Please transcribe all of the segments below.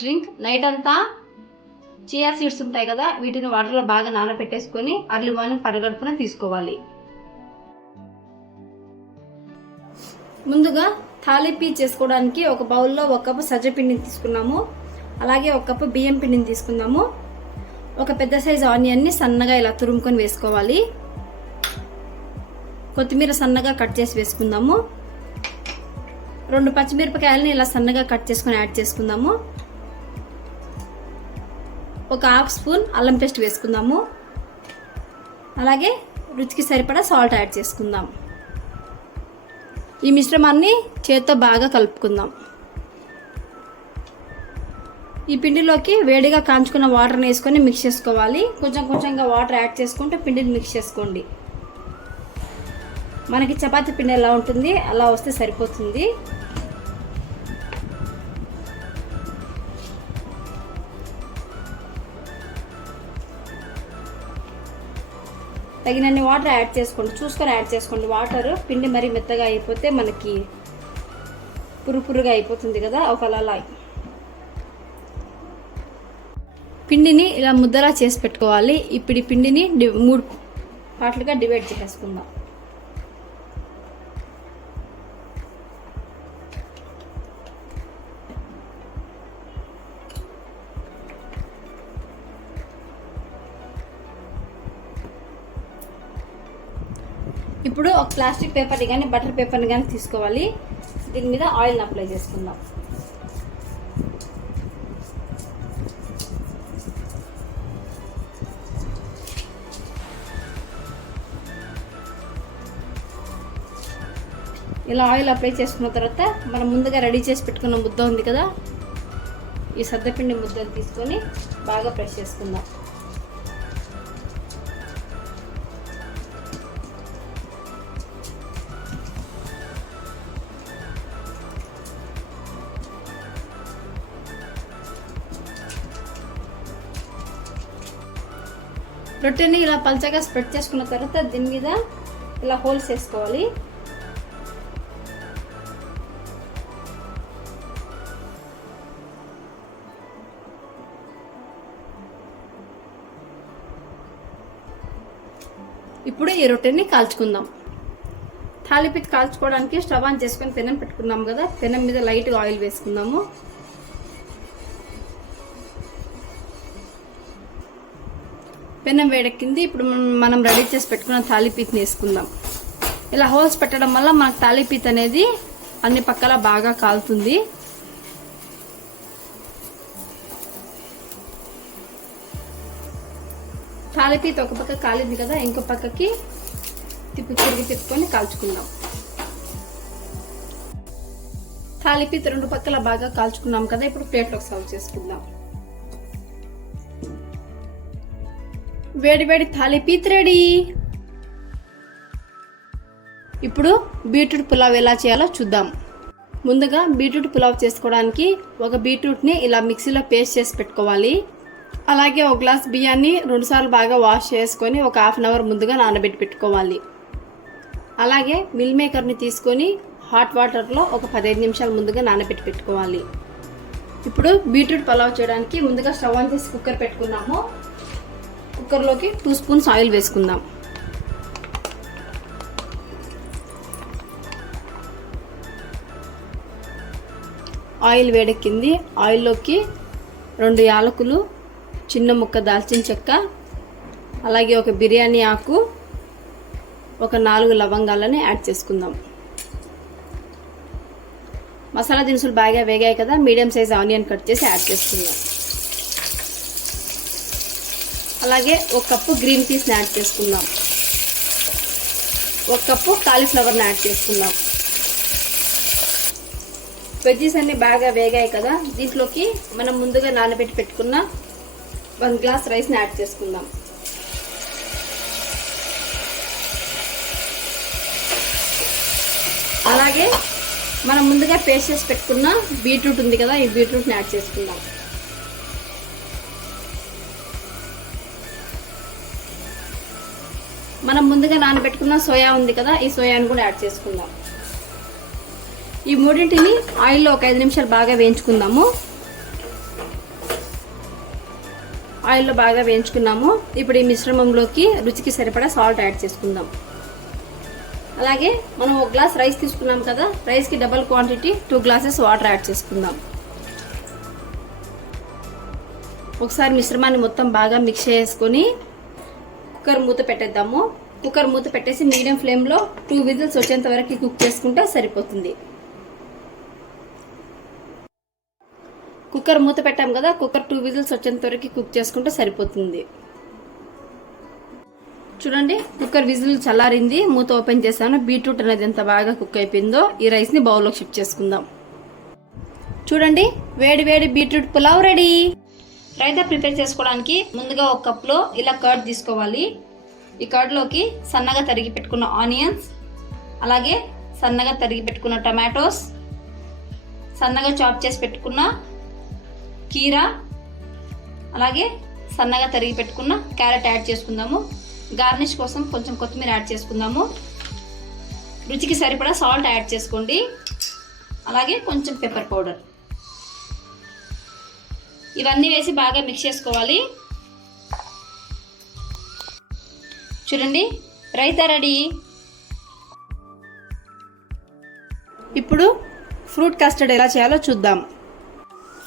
Drink night అంతా chia seeds ఉంటాయి కదా, వీటిని వాటర్లో బాగా నానబెట్టేసుకొని అర్లీ మార్నింగ్ పరగడుపున తీసుకోవాలి. ముందుగా థాలీపీ చేసుకోవడానికి ఒక బౌల్లో 1 కప్పు సజ్జపిండిని తీసుకున్నాము. అలాగే 1 కప్పు బియ్యం పిండిని తీసుకుందాము. ఒక పెద్ద సైజు ఆనియన్ని సన్నగా ఇలా తురుముకొని వేసుకోవాలి. కొత్తిమీర సన్నగా కట్ చేసి వేసుకుందాము. 2 పచ్చిమిరపకాయలని ఇలా సన్నగా కట్ చేసుకొని యాడ్ చేసుకుందాము. ఒక హాఫ్ స్పూన్ అల్లం పేస్ట్ వేసుకుందాము. అలాగే రుచికి సరిపడా సాల్ట్ యాడ్ చేసుకుందాం. ఈ మిశ్రమాన్ని చేత్తో బాగా కలుపుకుందాం. ఈ పిండిలోకి వేడిగా కాంచుకున్న వాటర్ని వేసుకొని మిక్స్ చేసుకోవాలి. కొంచెం కొంచెంగా వాటర్ యాడ్ చేసుకుంటూ పిండిని మిక్స్ చేసుకోండి. మనకి చపాతీ పిండి ఎలా ఉంటుంది అలా వస్తే సరిపోతుంది. తగినన్ని వాటర్ యాడ్ చేసుకోండి, చూసుకొని యాడ్ చేసుకోండి. వాటర్ పిండి మరీ మెత్తగా అయిపోతే మనకి పురుపురుగా అయిపోతుంది కదా, ఒకలా పిండిని ఇలా ముద్దలా చేసి పెట్టుకోవాలి. ఇప్పుడు ఈ పిండిని 3 పార్ట్లుగా డివైడ్ చేసుకుందాం. ఇప్పుడు ఒక ప్లాస్టిక్ పేపర్ని కానీ బటర్ పేపర్ని కానీ తీసుకోవాలి. దీని మీద ఆయిల్ని అప్లై చేసుకుందాం. ఇలా ఆయిల్ అప్లై చేసుకున్న తర్వాత మనం ముందుగా రెడీ చేసి పెట్టుకున్న ముద్ద ఉంది కదా, ఈ సద్దపిండి ముద్దను తీసుకొని బాగా ప్రెస్ చేసుకుందాం. రొట్టెని ఇలా పల్చగా స్ప్రెడ్ చేసుకున్న తర్వాత దీని మీద ఇలా హోల్స్ వేసుకోవాలి. ఇప్పుడు ఈ రొట్టెని కాల్చుకుందాం. థాలీపీట్ కాల్చుకోవడానికి స్టవ్ ఆన్ చేసుకొని పెనం పెట్టుకున్నాం కదా, పెనం మీద లైట్గా ఆయిల్ వేసుకుందాము. పెనం వేడెక్కింది. ఇప్పుడు మనం రెడీ చేసి పెట్టుకున్న థాలీపీట్ని వేసుకుందాం. ఇలా హోల్స్ పెట్టడం వల్ల మనకు థాలీపీట్ అనేది అన్ని పక్కల బాగా కాలుతుంది. థాలీపీట్ ఒక పక్క కాలింది కదా, ఇంకో పక్కకి తిప్పుకొని కాల్చుకుందాం. థాలీపీట్ 2 పక్కల బాగా కాల్చుకున్నాం కదా, ఇప్పుడు ప్లేట్లోకి సర్వ్ చేసుకుందాం. వేడి వేడి థాలీపీట్ రెడీ. ఇప్పుడు బీట్రూట్ పులావ్ ఎలా చేయాలో చూద్దాం. ముందుగా బీట్రూట్ పులావ్ చేసుకోవడానికి ఒక బీట్రూట్ని ఇలా మిక్సీలో పేస్ట్ చేసి పెట్టుకోవాలి. అలాగే ఒక గ్లాస్ బియ్యాన్ని 2 సార్లు బాగా వాష్ చేసుకొని ఒక హాఫ్ అన్ అవర్ ముందుగా నానబెట్టి పెట్టుకోవాలి. అలాగే మిల్ మేకర్ని తీసుకొని హాట్ వాటర్లో ఒక 15 నిమిషాల ముందుగా నానబెట్టి పెట్టుకోవాలి. ఇప్పుడు బీట్రూట్ పులావ్ చేయడానికి ముందుగా స్టవ్ ఆన్ చేసి కుక్కర్ పెట్టుకున్నాము. కుక్కర్లోకి 2 స్పూన్స్ ఆయిల్ వేసుకుందాం. ఆయిల్ వేడెక్కింది. ఆయిల్లోకి 2 యాలకులు, చిన్న ముక్క దాల్చిన చెక్క, అలాగే ఒక బిర్యానీ ఆకు, ఒక 4 లవంగాలని యాడ్ చేసుకుందాం. మసాలా దినుసులు బాగా వేగాయి కదా, మీడియం సైజ్ ఆనియన్ కట్ చేసి యాడ్ చేసుకుందాం. అలాగే 1 కప్పు గ్రీన్ పీస్ని యాడ్ చేసుకుందాం. 1 కప్పు కాలీఫ్లవర్ని యాడ్ చేసుకుందాం. వెజ్జీస్ అన్ని బాగా వేగాయి కదా, దీంట్లోకి మనం ముందుగా నానబెట్టి పెట్టుకున్న 1 గ్లాస్ రైస్ని యాడ్ చేసుకుందాం. అలాగే మనం ముందుగా పేస్ట్ చేసి పెట్టుకున్న బీట్రూట్ ఉంది కదా, ఈ బీట్రూట్ని యాడ్ చేసుకుందాం. మనం ముందుగా నానబెట్టుకున్న సోయా ఉంది కదా, ఈ సోయాను కూడా యాడ్ చేసుకుందాం. ఈ మూడింటిని ఆయిల్లో ఒక 5 నిమిషాలు బాగా వేయించుకుందాము. ఆయిల్లో బాగా వేయించుకున్నాము. ఇప్పుడు ఈ మిశ్రమంలోకి రుచికి సరిపడా సాల్ట్ యాడ్ చేసుకుందాం. అలాగే మనం 1 గ్లాస్ రైస్ తీసుకున్నాం కదా, రైస్కి double quantity 2 glasses water add చేసుకుందాం. ఒకసారి మిశ్రమాన్ని మొత్తం బాగా మిక్స్ చేసుకొని కుక్కర్ మూత పెట్టేద్దాము. కుక్కర్ మూత పెట్టేసి మీడియం ఫ్లేమ్లో 2 విజిల్స్ వచ్చేంత వరకు కుక్ చేసుకుంటే సరిపోతుంది. కుక్కర్ మూత పెట్టాం కదా, కుక్కర్ 2 విజిల్స్ వచ్చేంత వరకు కుక్ చేసుకుంటే సరిపోతుంది. చూడండి, కుక్కర్ విజిల్ చల్లారింది. మూత ఓపెన్ చేశాను. బీట్రూట్ అనేది ఎంత బాగా కుక్ అయిపోయిందో. ఈ రైస్ని బౌల్లోకి షిఫ్ట్ చేసుకుందాం. చూడండి, వేడి వేడి beetroot pulao ready. Raita prepare చేసుకోవడానికి ముందుగా 1 కప్లో ఇలా కర్డ్ తీసుకోవాలి. ఈ కర్డ్లోకి సన్నగా తరిగి పెట్టుకున్న ఆనియన్స్, అలాగే సన్నగా తరిగి పెట్టుకున్న టమాటోస్, సన్నగా చాప్ చేసి పెట్టుకున్న కీరా, అలాగే సన్నగా తరిగి పెట్టుకున్న క్యారెట్ యాడ్ చేసుకుందాము. గార్నిష్ కోసం కొంచెం కొత్తిమీర యాడ్ చేసుకుందాము. రుచికి సరిపడా సాల్ట్ యాడ్ చేసుకోండి. అలాగే కొంచెం పెప్పర్ పౌడర్, ఇవన్నీ వేసి బాగా మిక్స్ చేసుకోవాలి. చూడండి, రైతా రెడీ. ఇప్పుడు ఫ్రూట్ కస్టర్డ్ ఎలా చేయాలో చూద్దాం.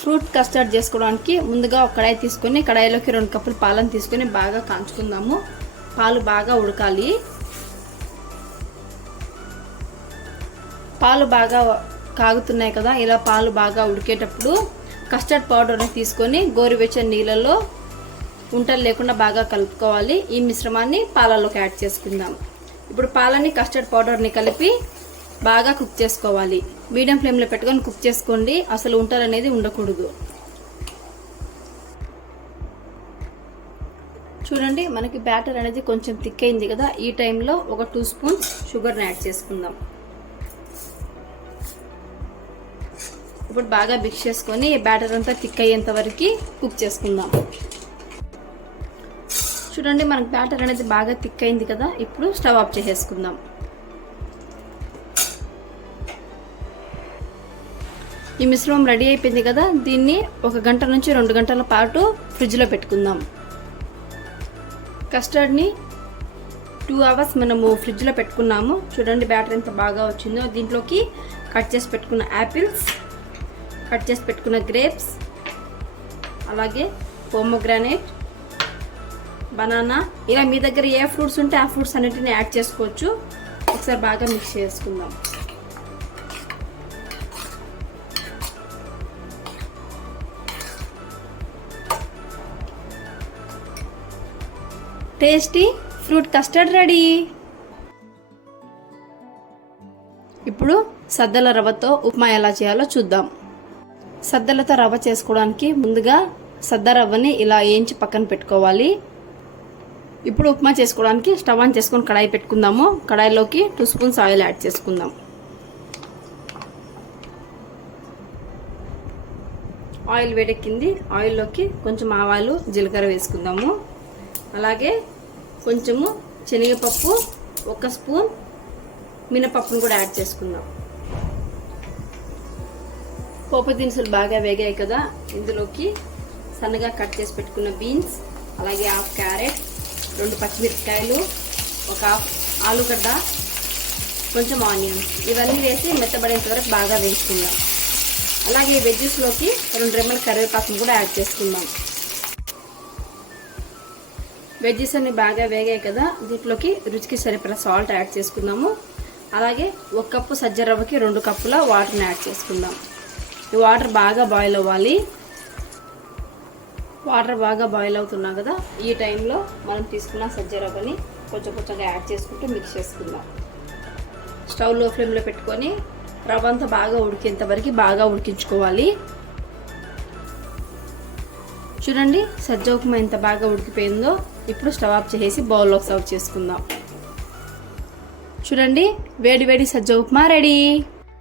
ఫ్రూట్ కస్టర్డ్ చేసుకోవడానికి ముందుగా ఒక కడాయి తీసుకొని కడాయిలోకి 2 కప్పులు పాలను తీసుకొని బాగా కాంచుకుందాము. పాలు బాగా ఉడకాలి. పాలు బాగా కాగుతున్నాయి కదా, ఇలా పాలు బాగా ఉడికేటప్పుడు కస్టర్డ్ పౌడర్ని తీసుకొని గోరువెచ్చని నీళ్ళలో ఉంటలు లేకుండా బాగా కలుపుకోవాలి. ఈ మిశ్రమాన్ని పాలలోకి యాడ్ చేసుకుందాం. ఇప్పుడు పాలని కస్టర్డ్ పౌడర్ని కలిపి బాగా కుక్ చేసుకోవాలి. మీడియం ఫ్లేమ్లో పెట్టుకొని కుక్ చేసుకోండి, అసలు ఉంటలు అనేది ఉండకూడదు. చూడండి, మనకి బ్యాటర్ అనేది కొంచెం థిక్ అయింది కదా, ఈ టైంలో ఒక 2 స్పూన్స్ షుగర్ని యాడ్ చేసుకుందాం. ఇప్పుడు బాగా మిక్స్ చేసుకొని బ్యాటర్ అంతా థిక్ అయ్యేంత వరకు కుక్ చేసుకుందాం. చూడండి, మనకి బ్యాటర్ అనేది బాగా థిక్ అయింది కదా, ఇప్పుడు స్టవ్ ఆఫ్ చేసేసుకుందాం. ఈ మిశ్రమం రెడీ అయిపోయింది కదా, దీన్ని 1 గంట నుంచి 2 గంటల పాటు ఫ్రిడ్జ్లో పెట్టుకుందాం. కస్టర్డ్ని 2 అవర్స్ మనము ఫ్రిడ్జ్లో పెట్టుకున్నాము. చూడండి, బ్యాటర్ ఎంత బాగా వచ్చిందో. దీంట్లోకి కట్ చేసి పెట్టుకున్న యాపిల్స్, కట్ చేసి పెట్టుకున్న గ్రేప్స్, అలాగే పోమోగ్రానేట్, బనానా, ఇలా మీ దగ్గర ఏ ఫ్రూట్స్ ఉంటే ఆ ఫ్రూట్స్ అన్నిటిని యాడ్ చేసుకోవచ్చు. ఒకసారి బాగా మిక్స్ చేసుకుందాం. Tasty fruit custard ready. ఇప్పుడు సద్దల రవ్వతో ఉప్మా ఎలా చేయాలో చూద్దాం. సద్దలతో రవ్వ చేసుకోవడానికి ముందుగా సద్ద రవ్వని ఇలా వేయించి పక్కన పెట్టుకోవాలి. ఇప్పుడు ఉప్మా చేసుకోవడానికి స్టవ్ ఆన్ చేసుకొని కడాయి పెట్టుకుందాము. కడాయిలోకి 2 స్పూన్స్ ఆయిల్ యాడ్ చేసుకుందాం. ఆయిల్ వేడెక్కింది. ఆయిల్లోకి కొంచెం ఆవాలు, జీలకర్ర వేసుకుందాము. అలాగే కొంచెము శనగపప్పు, 1 స్పూన్ మినపప్పును కూడా యాడ్ చేసుకుందాం. పోపు దినుసులు బాగా వేగాయి కదా, ఇందులోకి సన్నగా కట్ చేసి పెట్టుకున్న బీన్స్, అలాగే 1/2 క్యారెట్, 2 పచ్చిమిరపకాయలు, 1 హాఫ్ ఆలుగడ్డ, కొంచెం ఆనియన్స్ ఇవన్నీ వేసి మెత్తబడేంత వరకు బాగా వేసుకుందాం. అలాగే వెజ్జెస్లోకి 2 రెమ్మల కరివేపాకును కూడా యాడ్ చేసుకుందాం. వెజ్జెస్ అన్ని బాగా వేగాయి కదా, దీంట్లోకి రుచికి సరిపడా సాల్ట్ యాడ్ చేసుకుందాము. అలాగే 1 కప్పు సజ్జ రవ్వకి 2 కప్పుల వాటర్ని యాడ్ చేసుకుందాం. ఈ వాటర్ బాగా బాయిల్ అవ్వాలి. వాటర్ బాగా బాయిల్ అవుతున్నా కదా, ఈ టైంలో మనం తీసుకున్న సజ్జ రవ్వని కొంచెం కొంచెంగా యాడ్ చేసుకుంటూ మిక్స్ చేసుకుందాం. స్టవ్ లో ఫ్లేమ్లో పెట్టుకొని రవ్వ అంతా బాగా ఉడికేంత వరకు బాగా ఉడికించుకోవాలి. చూడండి సజ్జ ఉప్మా ఎంత బాగా ఉడికిపోయిందో. ఇప్పుడు స్టవ్ ఆఫ్ చేసి బౌల్లోకి సర్వ్ చేసుకుందాం. చూడండి వేడి వేడి సజ్జ ఉప్మా రెడీ.